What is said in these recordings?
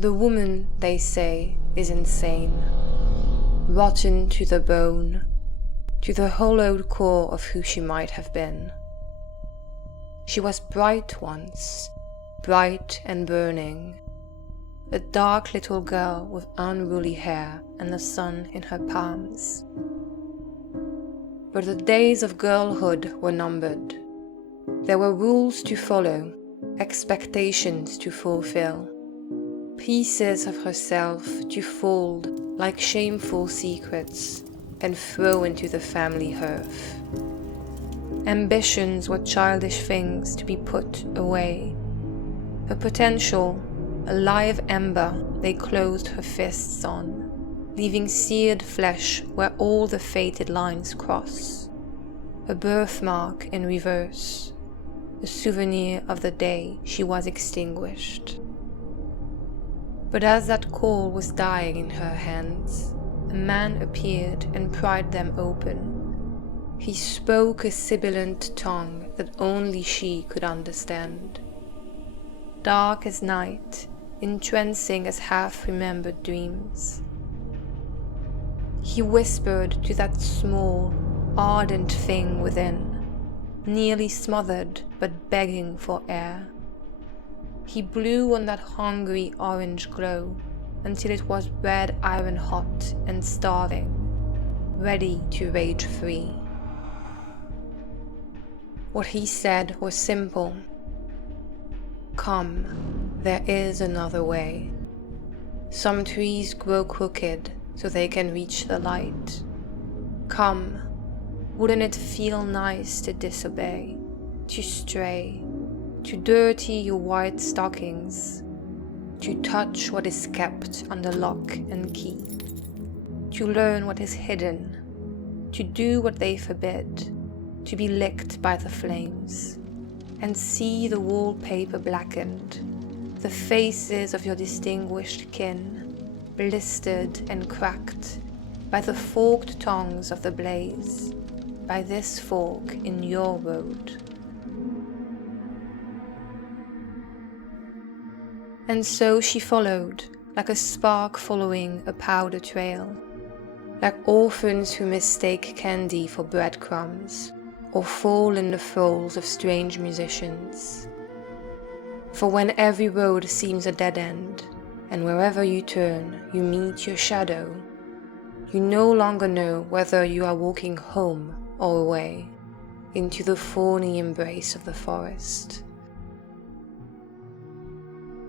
The woman, they say, is insane, rotten to the bone, to the hollowed core of who she might have been. She was bright once, bright and burning, a dark little girl with unruly hair and the sun in her palms. But the days of girlhood were numbered. There were rules to follow, expectations to fulfill, pieces of herself to fold like shameful secrets and throw into the family hearth. Ambitions were childish things to be put away. Her potential, a live ember they closed her fists on, leaving seared flesh where all the fated lines cross. A birthmark in reverse, a souvenir of the day she was extinguished. But as that coal was dying in her hands, a man appeared and pried them open. He spoke a sibilant tongue that only she could understand. Dark as night, entrancing as half-remembered dreams. He whispered to that small, ardent thing within, nearly smothered but begging for air. He blew on that hungry orange glow until it was red iron hot and starving, ready to rage free. What he said was simple. Come, there is another way. Some trees grow crooked so they can reach the light. Come, wouldn't it feel nice to disobey, to stray, to dirty your white stockings, to touch what is kept under lock and key, to learn what is hidden, to do what they forbid, to be licked by the flames, and see the wallpaper blackened, the faces of your distinguished kin, blistered and cracked by the forked tongues of the blaze, by this fork in your road. And so she followed, like a spark following a powder trail, like orphans who mistake candy for breadcrumbs, or fall in the folds of strange musicians. For when every road seems a dead end, and wherever you turn you meet your shadow, you no longer know whether you are walking home or away, into the thorny embrace of the forest.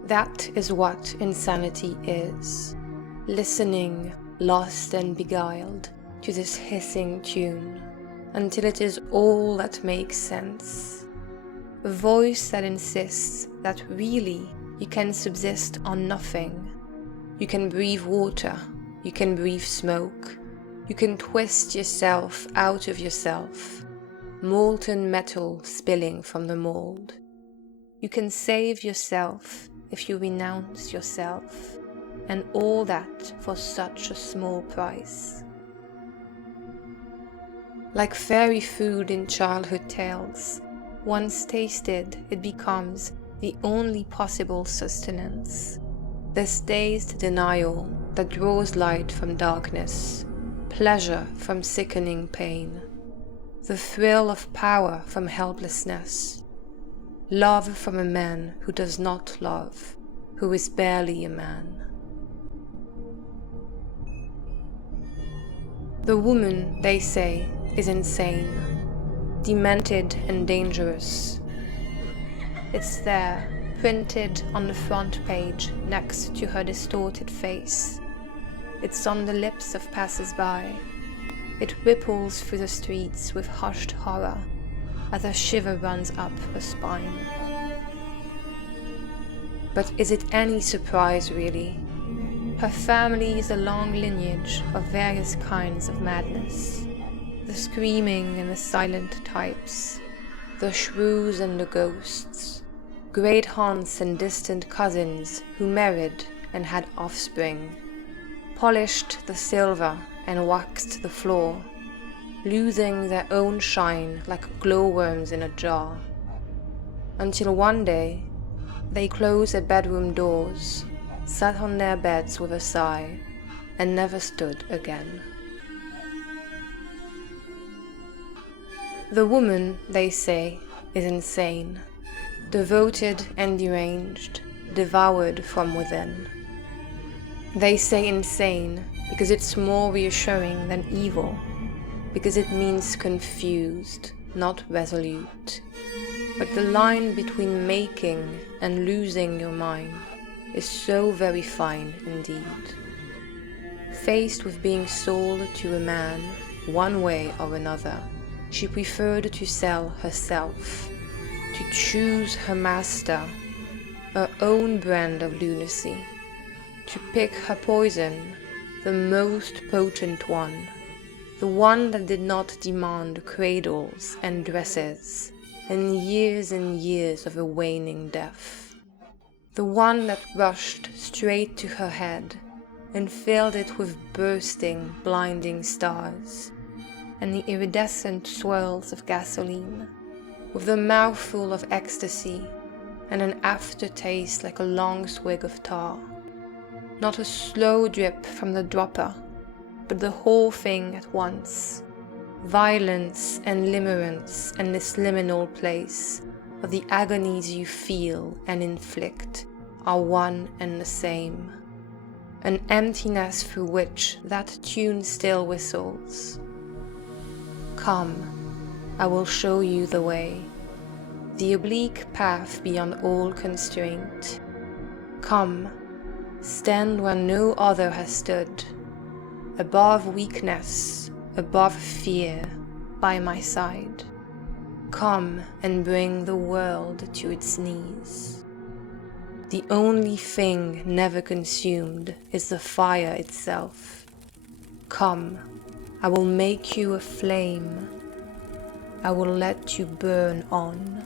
That is what insanity is, listening, lost and beguiled, to this hissing tune, until it is all that makes sense. A voice that insists that really you can subsist on nothing. You can breathe water, you can breathe smoke, you can twist yourself out of yourself, molten metal spilling from the mold. You can save yourself if you renounce yourself, and all that for such a small price. Like fairy food in childhood tales, once tasted it becomes the only possible sustenance. This dazed denial that draws light from darkness, pleasure from sickening pain, the thrill of power from helplessness, love from a man who does not love, who is barely a man. The woman, they say, is insane, demented and dangerous. It's there, printed on the front page next to her distorted face. It's on the lips of passers-by. It ripples through the streets with hushed horror as a shiver runs up her spine. But is it any surprise, really? Her family is a long lineage of various kinds of madness. The screaming and the silent types, the shrews and the ghosts, great aunts and distant cousins who married and had offspring, polished the silver and waxed the floor, losing their own shine like glowworms in a jar, until one day they close their bedroom doors, sat on their beds with a sigh, and never stood again. The woman, they say, is insane, devoted and deranged, devoured from within. They say insane because it's more reassuring than evil, because it means confused, not resolute. But the line between making and losing your mind is so very fine indeed. Faced with being sold to a man, one way or another, she preferred to sell herself, to choose her master, her own brand of lunacy, to pick her poison, the most potent one, the one that did not demand cradles and dresses, and years of a waning death, the one that rushed straight to her head and filled it with bursting, blinding stars, and the iridescent swirls of gasoline, with the mouthful of ecstasy, and an aftertaste like a long swig of tar. Not a slow drip from the dropper, but the whole thing at once. Violence and limerence and this liminal place of the agonies you feel and inflict are one and the same. An emptiness through which that tune still whistles. Come, I will show you the way, the oblique path beyond all constraint. Come, stand where no other has stood, above weakness, above fear, by my side. Come and bring the world to its knees. The only thing never consumed is the fire itself. Come, I will make you a flame. I will let you burn on.